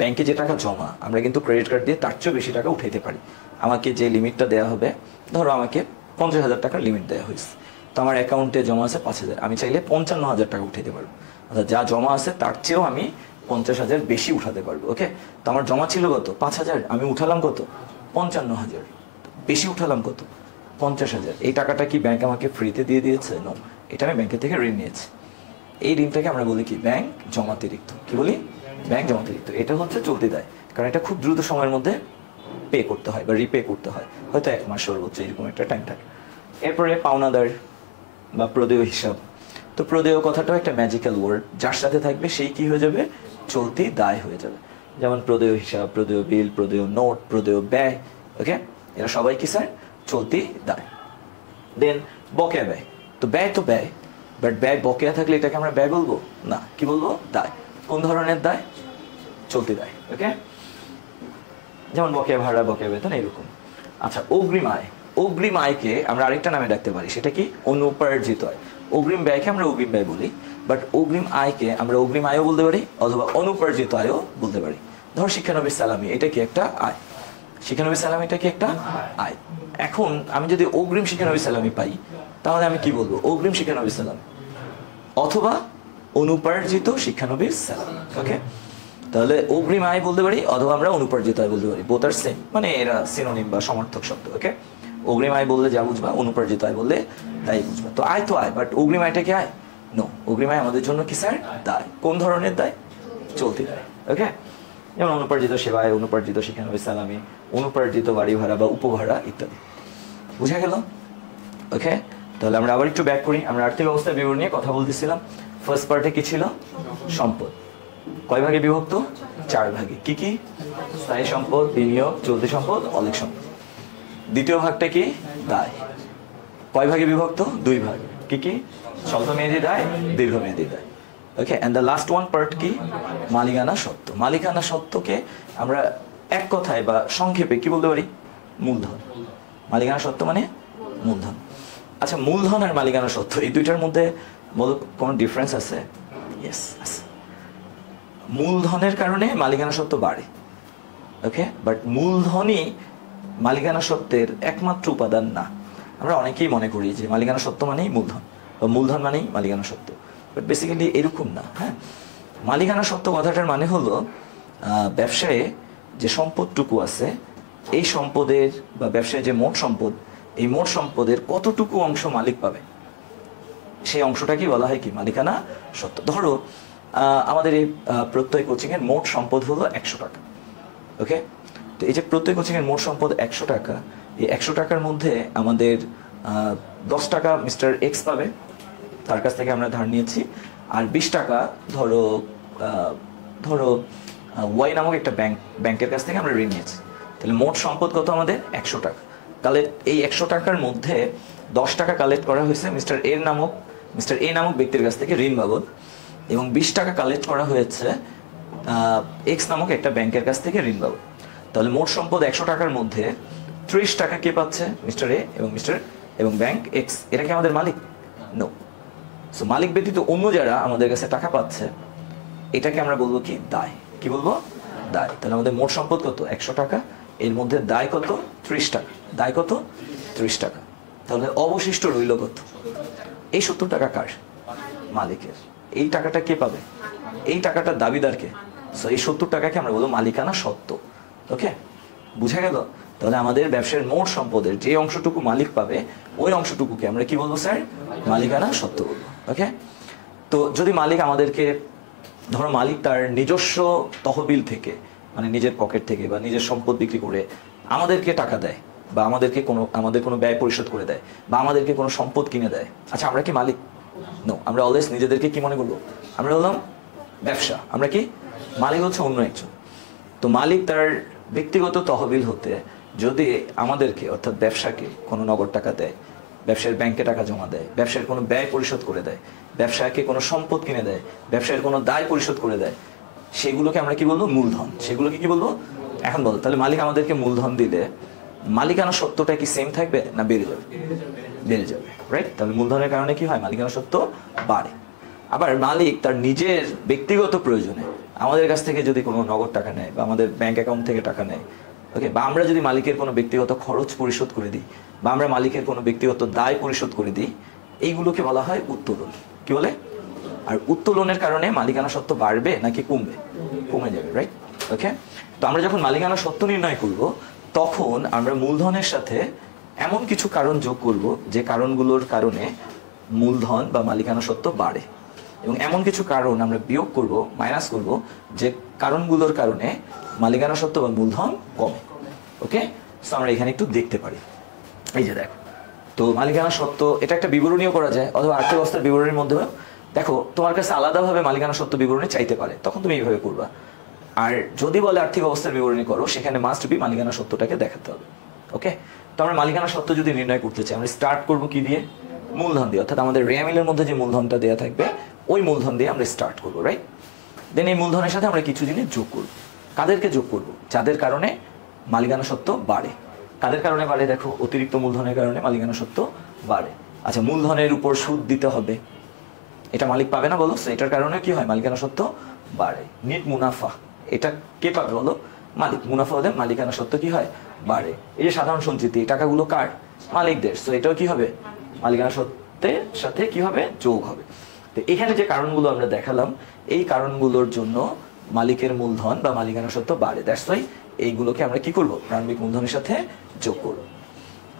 ব্যাংকে যে টাকা জমা, আমরা কিন্তু ক্রেডিট কার্ড দিয়ে তার চেয়েও বেশি টাকা উঠাইতে পারি। আমাকে যে লিমিটটা দেওয়া হবে, ধরো আমাকে 50,000 টাকার লিমিট দেওয়া হয়েছে, তো আমার অ্যাকাউন্টে জমা আছে 5,000, আমি চাইলে 55,000 টাকা উঠাইতে পারবো। অর্থাৎ যা জমা আছে তার চেয়েও আমি 50,000 বেশি উঠাতে পারবো। ওকে, তো আমার জমা ছিল কত? 5,000, আমি উঠালাম কত? 55,000। বেশি উঠালাম কত? 50,000। এই টাকাটা কি ব্যাংক আমাকে ফ্রিতে দিয়ে দিয়েছে? নো, এটা আমি ব্যাংকের থেকে ঋণ নিয়েছি। এই ঋণটাকে আমরা বলি কি? ব্যাংক জমাতিরিক্ত। কি বলি? ব্যাংক জমাতিরিক্ত। এটা হচ্ছে চলতি দায়, কারণ এটা খুব দ্রুত সময়ের মধ্যে পে করতে হয় বা রিপে করতে হয়, হয়তো 1 মাস সর্বোচ্চ এরকম একটা টাইম থাকে। এরপরে পাওনাদার বা প্রদেয় হিসাব। তো প্রদেয় কথাটাও একটা ম্যাজিক্যাল ওয়ার্ড, যার সাথে থাকবে সেই কি হয়ে যাবে? চলতি দায় হয়ে যাবে। যেমন প্রদেয় হিসাব, প্রদেয় বিল, প্রদেয় নোট, প্রদেয় ব্যয়। ওকে, এরা সবাই কি স্যার? চলতি দায়। দেন বকেয়া ব্যয়। তো ব্যয় তো ব্যয়, বাট ব্যয় বকেয়া থাকলে এটাকে আমরা ব্যয় বলবো না, কি বলবো? দায়। কোন ধরনের দায়? চলতি দায়। ওকে, যেমন বকেয়া ভাড়া, বকেয়া বেতন, এরকম। আচ্ছা, অগ্রিম আয়। অগ্রিম আয়কে আমরা আরেকটা নামে ডাকতে পারি, সেটা কি? অনুপার্জিত আয়। অগ্রিম ব্যয়কে আমরা অগ্রিম ব্যয় বলি, বাট অগ্রিম আয়কে আমরা অগ্রিম আয়ও বলতে পারি অথবা অনুপার্জিত আয়ও বলতে পারি। ধর শিক্ষানবিশ সালামি, এটা কি একটা আয়? শিক্ষানবিশ সালামি এটা কি একটা আয়? এখন আমি যদি অগ্রিম শিক্ষানবিশ সালামি পাই, তাহলে আমি কি বলবো? অগ্রিম শিক্ষানবিশ সালামি অথবা অনুপার্জিত শিক্ষানবিশ সালামি। ওকে, তাহলে অগ্রিম আয় বলতে পারি অথবা আমরা অনুপার্জিত আয় বলতে পারি। বোথ আর সেম, মানে এরা সিনোনিম বা সমার্থক শব্দ। ওকে, অগ্রিম আয় বললে যা বুঝবা, অনুপার্জিত আয় বললে তাই বুঝবা। তো আয় তো আয়, বাট অগ্রিম আয়টা কি আয়? নো, অগ্রিম আয় আমাদের জন্য কি স্যার? দায়। কোন ধরনের দায়? চলতি দায়। ওকে, যেমন অনুপার্জিত সেবায়, অনুপার্জিত শিক্ষানবিশ সালামি, অনুপার্জিত বাড়ি ভাড়া বা উপভাড়া ইত্যাদি। বুঝা গেল? ওকে, তাহলে আমরা আবার একটু ব্যাক করি। আমরা আর্থিক অবস্থার বিবরণ নিয়ে কথা বলতেছিলাম। ফার্স্ট পার্টে কি ছিল? সম্পদ। কয় ভাগে বিভক্ত? 4 ভাগে। কি কি? স্থায়ী সম্পদ, বিনিয়োগ, চলতি সম্পদ, অলিক সম্পদ। দ্বিতীয় ভাগটা কি? দায়। কয় ভাগে বিভক্ত? 2 ভাগ। কি কি? স্বল্পমেয়াদী দায়, দীর্ঘমেয়াদী দায়। Okay, and the last one part কি? মালিকানা সত্ত্ব। মালিকানা সত্ত্বকে আমরা এক কথায় বা সংক্ষেপে কি বলতে পারি? মূলধন। মালিকানা সত্ত্ব মানে মূলধন। আচ্ছা, মূলধন আর মালিকানা সত্ত্ব এই দুইটার মধ্যে কোনো ডিফারেন্স আছে? ইয়েস, আছে। মূলধনের কারণে মালিকানা সত্ত্ব বাড়ে। ওকে, বাট মূলধনই মালিকানা সত্ত্বের একমাত্র উপাদান না। আমরা অনেকেই মনে করি যে মালিকানা সত্ত্ব মানেই মূলধন বা মূলধন মানেই মালিকানা সত্ত্ব, বাট বেসিক্যালি এরকম না। হ্যাঁ, মালিকানা সত্ত্ব কথাটার মানে হলো ব্যবসায়ে যে সম্পদটুকু আছে, এই সম্পদের বা ব্যবসায় যে মোট সম্পদ, এই মোট সম্পদের কতটুকু অংশ মালিক পাবে, সেই অংশটাকে বলা হয় কি? মালিকানা সত্ত্ব। ধরো আমাদের এই প্রত্যয় কোচিংয়ের মোট সম্পদ হলো 100 টাকা। ওকে, তো এই যে প্রত্যয় কোচিংয়ের মোট সম্পদ 100 টাকা, এই 100 টাকার মধ্যে আমাদের 10 টাকা মিস্টার এক্স পাবে, তার কাছ থেকে আমরা ধার নিয়েছি। আর 20 টাকা ধরো ওয়াই নামক একটা ব্যাংকের কাছ থেকে আমরা ঋণ নিয়েছি। তাহলে মোট সম্পদ কত আমাদের? 100 টাকা। তাহলে এই 100 টাকার মধ্যে 10 টাকা কালেক্ট করা হয়েছে মিস্টার এ নামক ব্যক্তির কাছ থেকে ঋণ বাবদ, এবং 20 টাকা কালেক্ট করা হয়েছে এক্স নামক একটা ব্যাংকের কাছ থেকে ঋণ বাবদ। তাহলে মোট সম্পদ 100 টাকার মধ্যে 30 টাকা কে পাচ্ছে? মিস্টার এ এবং ব্যাংক এক্স। এরা কি আমাদের মালিক? নো। সো মালিক ব্যতীত অন্য যারা আমাদের কাছে টাকা পাচ্ছে, এটাকে আমরা বলবো কি? দায়। কি বলবো? দায়। তাহলে আমাদের মোট সম্পদ কত? 100 টাকা, এর মধ্যে দায় কত? 30 টাকা। দায় কত? 30 টাকা। তাহলে অবশিষ্ট রইল কত? এই 70 টাকা কার? মালিকের। এই টাকাটা কে পাবে? এই টাকাটা দাবিদারকে। সো এই 70 টাকাকে আমরা বলবো মালিকানা সত্ত্ব। ওকে, বুঝা গেল? তাহলে আমাদের ব্যবসার মোট সম্পদের যে অংশটুকু মালিক পাবে ওই অংশটুকুকে আমরা কি বলবো স্যার? মালিকানা সত্ত্ব বলবো। ওকে, তো যদি মালিক আমাদেরকে, ধরো মালিক তার নিজস্ব তহবিল থেকে, মানে নিজের পকেট থেকে বা নিজের সম্পদ বিক্রি করে আমাদেরকে টাকা দেয়, বা আমাদের কোনো ব্যয় পরিশোধ করে দেয়, বা আমাদেরকে কোনো সম্পদ কিনে দেয়, আচ্ছা আমরা কি মালিক? নো, আমরা অলওয়েজ নিজেদেরকে কি মনে করবো? আমরা বললাম ব্যবসা। আমরা কি? মালিক হচ্ছে অন্য একজন। তো মালিক তার ব্যক্তিগত তহবিল হতে যদি আমাদেরকে, অর্থাৎ ব্যবসাকে কোনো নগদ টাকা দেয়, ব্যবসার ব্যাংকে টাকা জমা দেয়, ব্যবসার কোনো ব্যয় পরিশোধ করে দেয়, ব্যবসাকে কোনো সম্পদ কিনে দেয়, ব্যবসার কোনো দায় পরিশোধ করে দেয়, সেগুলোকে আমরা কি বলবো? মূলধন। সেগুলোকে কি বলবো? এখন বলো, তাহলে মালিক আমাদেরকে মূলধন দিলে মালিকানা সত্ত্বটা কি সেম থাকবে না বেড়ে যাবে? বেড়ে যাবে, রাইট? তাহলে মূলধনের কারণে কি হয়? মালিকানা সত্ত্ব বাড়ে। আবার মালিক তার নিজের ব্যক্তিগত প্রয়োজনে আমাদের কাছ থেকে যদি কোনো নগদ টাকা নেয়, বা আমাদের ব্যাংক অ্যাকাউন্ট থেকে টাকা নেয়, ওকে, বা আমরা যদি মালিকের কোনো ব্যক্তিগত খরচ পরিশোধ করে দিই, বা আমরা মালিকের কোনো ব্যক্তিগত দায় পরিশোধ করে দিই, এইগুলোকে বলা হয় উত্তোলন। কি বলে? আর উত্তোলনের কারণে মালিকানা সত্ত্ব বাড়বে নাকি কমবে? কমে যাবে, রাইট? ওকে, তো আমরা যখন মালিকানা সত্ত্ব নির্ণয় করব, তখন আমরা মূলধনের সাথে এমন কিছু কারণ যোগ করব যে কারণগুলোর কারণে মূলধন বা মালিকানা সত্ত্ব বাড়ে, এবং এমন কিছু কারণ আমরা বিয়োগ করব, মাইনাস করব, যে কারণগুলোর কারণে মালিকানা সত্ত্ব বা মূলধন কমে। ওকে, সো আমরা এখানে একটু দেখতে পারি। এই যে দেখো, তো মালিকানা সত্ত্ব এটা একটা বিবরণীও করা যায়, অথবা আর্থিক অবস্থার বিবরণীর মধ্যে দেখো তোমার কাছে আলাদাভাবে মালিকানা সত্ত্ব বিবরণী চাইতে পারে, তখন তুমি এইভাবে করবা। আর যদি বলে আর্থিক অবস্থার বিবরণী করো, সেখানে মাস্ট বি মালিকানা সত্ত্বটাকে দেখাতে হবে। ওকে, তো আমরা মালিকানা সত্ত্ব যদি নির্ণয় করতে চাই, আমরা স্টার্ট করবো কি দিয়ে? মূলধন দিয়ে। অর্থাৎ আমাদের রেয়ামিলের মধ্যে যে মূলধনটা দেওয়া থাকবে ওই মূলধন দিয়ে আমরা স্টার্ট করবো, রাইট? দেন এই মূলধনের সাথে আমরা কিছু জিনিস যোগ করবো। কাদেরকে যোগ করবো? যাদের কারণে মালিকানা সত্ত্ব বাড়ে। কাদের কারণে বাড়ে? দেখো, অতিরিক্ত মূলধনের কারণে মালিকানা সত্ত্ব বাড়ে। আচ্ছা, মূলধনের উপর সুদ দিতে হবে, এটা মালিক পাবে না বলো, এটার কারণে কি হয়? মালিকানা সত্ত্ব বাড়ে। নিট মুনাফা, এটা কে পাবে বলো? মালিক। মুনাফা হলে মালিকানা সত্ত্ব কি হয়? বাড়ে। এই যে সাধারণ সঞ্চিতি, টাকাগুলো কার? মালিকদের। সো এটাও কি হবে? মালিকানা সত্ত্বের সাথে কি হবে? যোগ হবে। তো এখানে যে কারণগুলো আমরা দেখালাম, এই কারণগুলোর জন্য মালিকের মূলধন বা মালিকানা সত্ত্ব বাড়ে। দ্যাটস ওয়াই এইগুলোকে আমরা কি করব? প্রারম্ভিক মূলধনের সাথে যোগ করব।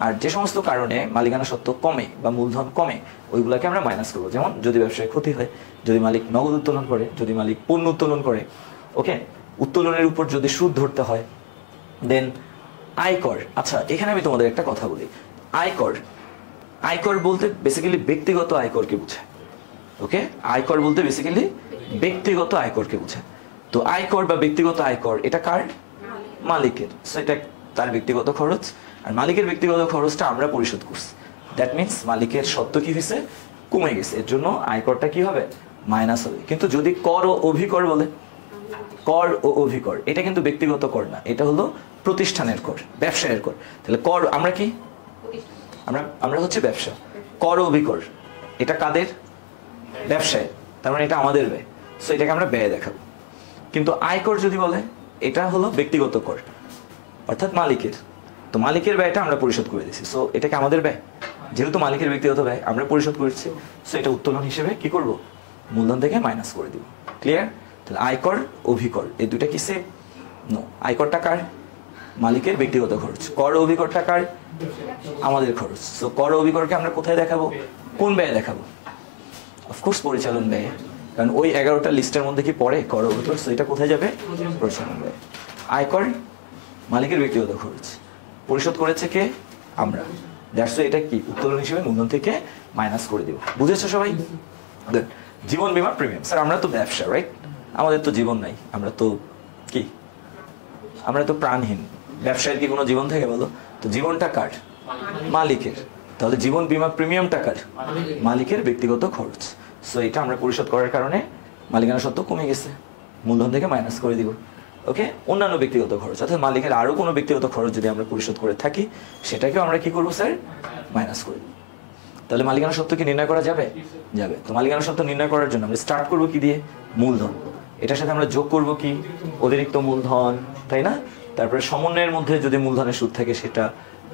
আর যে সমস্ত কারণে মালিকানা সত্ত্ব কমে বা মূলধন কমে, ওইগুলোকে আমরা মাইনাস করবো। যেমন যদি ব্যবসায় ক্ষতি হয়, যদি মালিক নগদ উত্তোলন করে, যদি মালিক পণ্য উত্তোলন করে, ওকে, উত্তোলনের উপর যদি সুদ ধরতে হয়, দেন আয়কর। আচ্ছা, এখানে আমি তোমাদের একটা কথা বলি। আয়কর, আয়কর বলতে বেসিক্যালি ব্যক্তিগত আয়করকে বোঝায়। ওকে, আয়কর বলতে বেসিক্যালি ব্যক্তিগত আয়করকে বোঝায়। তো আয়কর বা ব্যক্তিগত আয়কর এটা কার? মালিকের। সো এটা তার ব্যক্তিগত খরচ, আর মালিকের ব্যক্তিগত খরচটা আমরা পরিশোধ করছি। দ্যাট মিনস মালিকের সত্ত্ব কি হয়েছে? কমে গেছে। এর জন্য আয়করটা কি হবে? মাইনাস হবে। কিন্তু যদি কর ও অভিকর বলে, কর ও অভিকর এটা কিন্তু ব্যক্তিগত কর না, এটা হলো প্রতিষ্ঠানের কর, ব্যবসায়ের কর। তাহলে কর আমরা কি? আমরা হচ্ছে ব্যবসা। কর ও অভিকর এটা কাদের? ব্যবসায়। তার মানে এটা আমাদের ব্যয়। সো এটাকে আমরা ব্যয় দেখাবো। কিন্তু আয়কর যদি বলে, এটা হলো ব্যক্তিগত কর, অর্থাৎ মালিকের। তো মালিকের ব্যয়টা আমরা পরিশোধ করে দিচ্ছি। সো এটাকে আমাদের ব্যয়, যেহেতু মালিকের ব্যক্তিগত ব্যয় আমরা পরিশোধ করছি, সো এটা উত্তোলন হিসেবে কি করব? মূলধন থেকে মাইনাস করে দিব। ক্লিয়ার? তাহলে আয়কর, অভিকর এই দুইটা কি সেম? নো। আয়করটা কার? মালিকের ব্যক্তিগত খরচ। কর অভিকরটা কার? আমাদের খরচ। সো কর অভিকরকে আমরা কোথায় দেখাবো? কোন ব্যয় দেখাবো? অফকোর্স পরিচালন ব্যয়, কারণ ওই 11টা লিস্টের মধ্যে কি পড়ে কর অভিকর। সো এটা কোথায় যাবে? পরিচালন ব্যয়। আয়কর মালিকের ব্যক্তিগত খরচ, পরিশোধ করেছে কে? আমরা। দ্যাটস ওয়াই এটা কি? উত্তোলন হিসেবে মূলধন থেকে মাইনাস করে দিব। বুঝেছো সবাই? জীবন বীমা প্রিমিয়াম। স্যার আমরা তো ব্যবসা, রাইট? আমাদের তো জীবন নাই, আমরা তো কি? আমরা তো প্রাণহীন। ব্যবসায়ের কি কোনো জীবন থাকে বলো? তো জীবনটা কার? মালিকের। তাহলে জীবন বীমা প্রিমিয়ামটা কার? মালিকের ব্যক্তিগত খরচ। সো এটা আমরা পরিশোধ করার কারণে মালিকানা সত্ত্ব কমে গেছে, মূলধন থেকে মাইনাস করে দিব। ওকে, অন্যান্য ব্যক্তিগত খরচ, অর্থাৎ মালিকের আরো কোনো ব্যক্তিগত খরচ যদি আমরা পরিশোধ করে থাকি, সেটাকেও আমরা কি করবো স্যার? মাইনাস করে দিব। তাহলে মালিকানা সত্ত্ব কি নির্ণয় করা যাবে? যাবে। তো মালিকানা সত্ত্ব নির্ণয় করার জন্য আমরা স্টার্ট করবো কি দিয়ে? মূলধন। এটার সাথে আমরা যোগ করব কি? অতিরিক্ত মূলধন, তাই না? তারপরে সমন্বয়ের মধ্যে যদি মূলধনের সুদ থাকে সেটা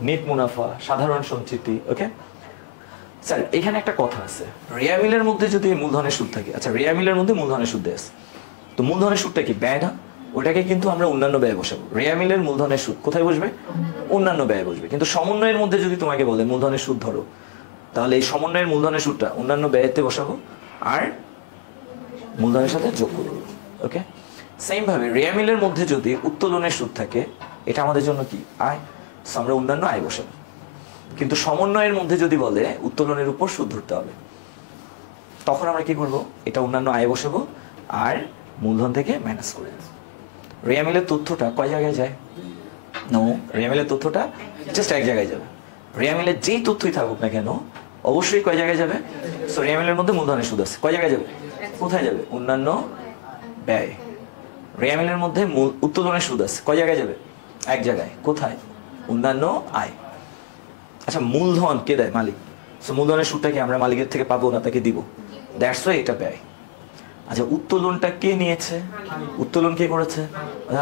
নেট মুনাফা, সাধারণ সঞ্চিতি। ওকে স্যার, এখানে একটা কথা আছে, রেয়ামিলের মধ্যে যদি মূলধনের সুদ থাকে, আচ্ছা রেয়ামিলের মধ্যে মূলধনের সুদ আছে, তো মূলধনের সুদটা কি ব্যয় না? ওটাকে কিন্তু আমরা অন্যান্য ব্যয় বসাবো। রেয়ামিলের মূলধনের সুদ কোথায় বসবে? অন্যান্য ব্যয় বসবে। কিন্তু সমন্বয়ের মধ্যে যদি তোমাকে বলে মূলধনের সুদ ধরো, তাহলে এই সমন্বয়ের মূলধনের সুদটা অন্যান্য ব্যয়েতে বসাবো আর মূলধনের সাথে যোগ করে দেবো। ওকে, সেম ভাবে রেয়ামিলের মধ্যে যদি উত্তোলনের সুদ থাকে, এটা আমাদের জন্য কি আয়, আমরা অন্যান্য আয় বসাবো। কিন্তু সমন্বয়ের মধ্যে যদি বলে উত্তোলনের উপর সুদ ধরতে হবে, তখন আমরা কি করব? এটা অন্যান্য আয় বসাবো আর মূলধন থেকে মাইনাস করে দেবো। রেয়ামিলের তথ্যটা কয় জায়গায় যায়? নো, রেয়ামিলের তথ্যটা জাস্ট এক জায়গায় যাবে। রেয়ামিলের যেই তথ্যই থাকুক না কেন অবশ্যই কয় জায়গায় যাবে? সো রেয়ামিলের মধ্যে মূলধনের সুদ আছে, কয় জায়গায় যাবে? কোথায় যাবে? অন্যান্য ব্যয়। রেয়ামিলের মধ্যে উত্তোলনের সুদ আছে, কয় জায়গায় যাবে? এক জায়গায়, কোথায়? অন্যান্য আয়। আচ্ছা, মূলধন কে দেয়? মালিক। সো মূলধনের সুদটা কি আমরা মালিকের থেকে পাবো না তাকে দিব? দ্যাটস ওয়াই এটা ব্যয়। আচ্ছা, উত্তোলনটা কে নিয়েছে? উত্তোলন কে করেছে?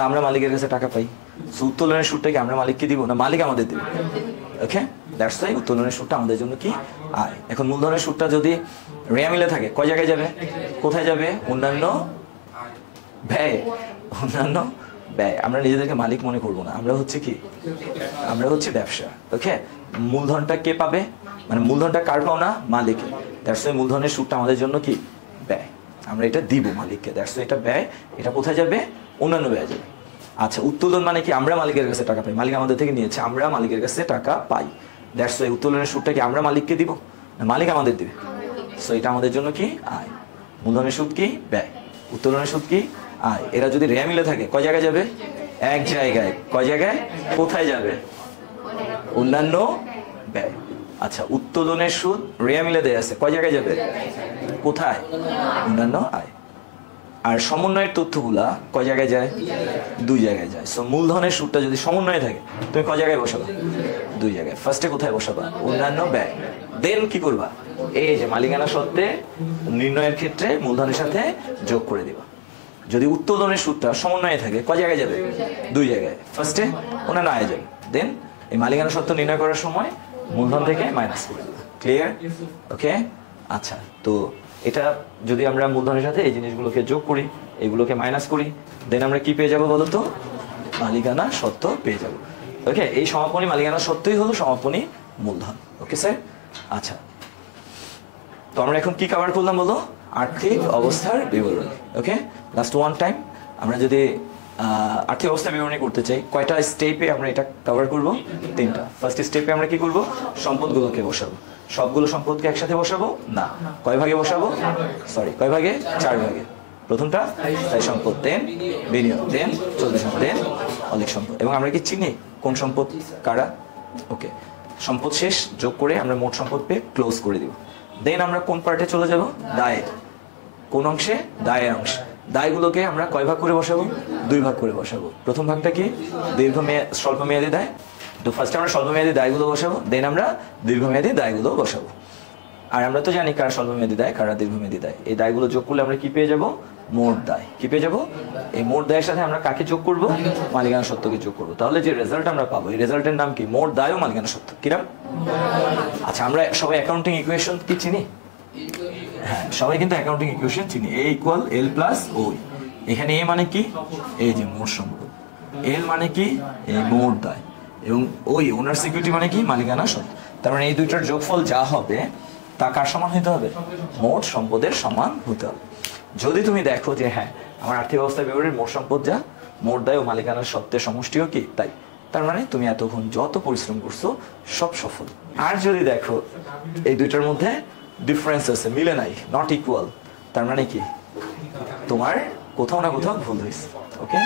আমরা মালিকের কাছে টাকা পাই। সো উত্তোলনের সুদটা কি আমরা মালিককে দিব না মালিক আমাদের দিবে? ওকে, দ্যাটস ওয়াই উত্তোলনের সুদটা আমাদের জন্য কি আয়। এখন মূলধনের সুদটা যদি রেয়ামিলে থাকে, কয় জায়গায় যাবে? কোথায় যাবে? অন্যান্য ব্যয়। অন্যান্য ব্যয়। আমরা নিজেদেরকে মালিক মনে করবো না, আমরা হচ্ছে কি? আমরা হচ্ছে ব্যবসা। ওকে, মূলধনটা কে পাবে? মানে মূলধনটা কার পাওনা? মালিকের। দ্যাটস ওয়াই মূলধনের সুদটা আমাদের জন্য কি ব্যয়, আমরা এটা দিব মালিককে। দ্যাটস ওয়াই এটা ব্যয়। এটা কোথায় যাবে? অন্যান্য ব্যয় যাবে। আচ্ছা, উত্তোলন মানে কি? আমরা মালিকের কাছে টাকা পাই, মালিক আমাদের থেকে নিয়েছে, আমরা মালিকের কাছে টাকা পাই। দ্যাটস ওয়াই উত্তোলনের সুদটা কি আমরা মালিককে দিব না মালিক আমাদের দিবে? সো এটা আমাদের জন্য কি আয়। মূলধনের সুদ কি? ব্যয়। উত্তোলনের সুদ কি? আয়। এরা যদি রেয়ামিলে থাকে, কয় জায়গায় যাবে? এক জায়গায়। কয় জায়গায়? কোথায় যাবে? অন্যান্য ব্যয়। আচ্ছা, উত্তোলনের সুদ রেয়ামিলে দেয়া আছে, কয় জায়গায় যাবে? কোথায়? অন্যান্য আয়। আর সমন্বয়ের তথ্যগুলা কয় জায়গায় যায়? দুই জায়গায় যায়। সো মূলধনের সুদটা যদি সমন্বয়ে থাকে, তুমি কয় জায়গায় বসাবা? দুই জায়গায়। ফার্স্টে কোথায় বসাবা? অন্যান্য ব্যয়। দেন কি করবা? এই যে মালিকানা সত্ত্বে নির্ণয়ের ক্ষেত্রে মূলধনের সাথে যোগ করে দিবা। যদি উত্তোলনের সুদটা সমন্বয়ে থাকে, কয় জায়গায় যাবে? দুই জায়গায়। ফার্স্টে অন্যান্য আয় যাবে, দেন এই মালিকানা সত্ত্ব নির্ণয় করার সময় মূলধন থেকে মাইনাস করে দিবা। ক্লিয়ার? ওকে, আচ্ছা, তো এটা যদি আমরা মূলধনের সাথে এই জিনিসগুলোকে যোগ করি, এগুলোকে মাইনাস করি, দেন আমরা কি পেয়ে যাবো বলতো? মালিকানা সত্ত্ব পেয়ে যাব। ওকে, এই সমাপনী মালিকানা সত্ত্বই হলো সমাপনী মূলধন। ওকে স্যার, আচ্ছা, তো আমরা এখন কি কভার করলাম বলো? আর্থিক অবস্থার বিবরণী। ওকে, লাস্ট ওয়ান টাইম আমরা যদি আর্থিক অবস্থা বিবরণী করতে চাই, কয়টা স্টেপে আমরা এটা কভার করব? তিনটা। ফার্স্ট স্টেপে আমরা কি করব? সম্পদগুলোকে বসাবো। সবগুলো সম্পদকে একসাথে বসাবো না, কয় ভাগে বসাবো? সরি, কয় ভাগে? চার ভাগে। প্রথমটা স্থায়ী সম্পদ, দেন বিনিয়োগ, দেন চলতি সম্পদ, দেন অধিক সম্পদ। এবং আমরা কি চিনি কোন সম্পদ কারা? ওকে, সম্পদ শেষ যোগ করে আমরা মোট সম্পদ পেয়ে ক্লোজ করে দিব। দেন আমরা কোন পার্টে চলে যাব? দায়ের। কোন অংশে? দায়ের অংশে। দায়গুলোকে আমরা কয় ভাগ করে বসাবো? দুই ভাগ করে বসাবো। প্রথম ভাগটা কি? স্বল্প মেয়াদী দায়। তো ফার্স্টে আমরা স্বল্পমেয়াদী দায়গুলো বসাবো, দেন আমরা দীর্ঘমেয়াদী দায়গুলো বসাবো। আর আমরা তো জানি কারা স্বল্পমেয়াদী দায়, কারা দীর্ঘমেয়াদী দায়। এই দায়গুলো যোগ করলে আমরা কি পেয়ে যাব? মোট দায়। কি পেয়ে যাব? এই মোট দায়ের সাথে আমরা কাকে যোগ করব? মালিকানা সত্ত্বকে যোগ করব। তাহলে যে রেজাল্ট আমরা পাবো, এই রেজাল্টের নাম কি? মোট দায় ও মালিকানা সত্ত্ব। কিরাম? আচ্ছা, আমরা সবাই অ্যাকাউন্টিং ইকুয়েশন কি চিনি? হ্যাঁ, সবাই কিন্তু অ্যাকাউন্টিং ইকুয়েশন চিনি। A = L + O। এখানে A মানে কি? এই যে মোট সম্পদ। L মানে কি? এই মোট দায়। এবং ওই ওনার সিকিউরিটি মানে কি? মালিকানা সত্ত্ব। তার মানে এই দুইটার যোগফল যা হবে তা কার সমান হতে হবে? মোট সম্পদের সমান হতে হবে। যদি তুমি দেখো যে হ্যাঁ, আমার আর্থিক অবস্থা বিবরণীর মোট সম্পদ যা, মোট দায় ও মালিকানার সত্ত্বের সমষ্টিও কি তাই, তার মানে তুমি এতক্ষণ যত পরিশ্রম করছো সব সফল। আর যদি দেখো এই দুইটার মধ্যে ডিফারেন্স আছে, মিলে নাই, নট ইকুয়াল, তার মানে কি তোমার কোথাও না কোথাও ভুল হয়েছে। ওকে।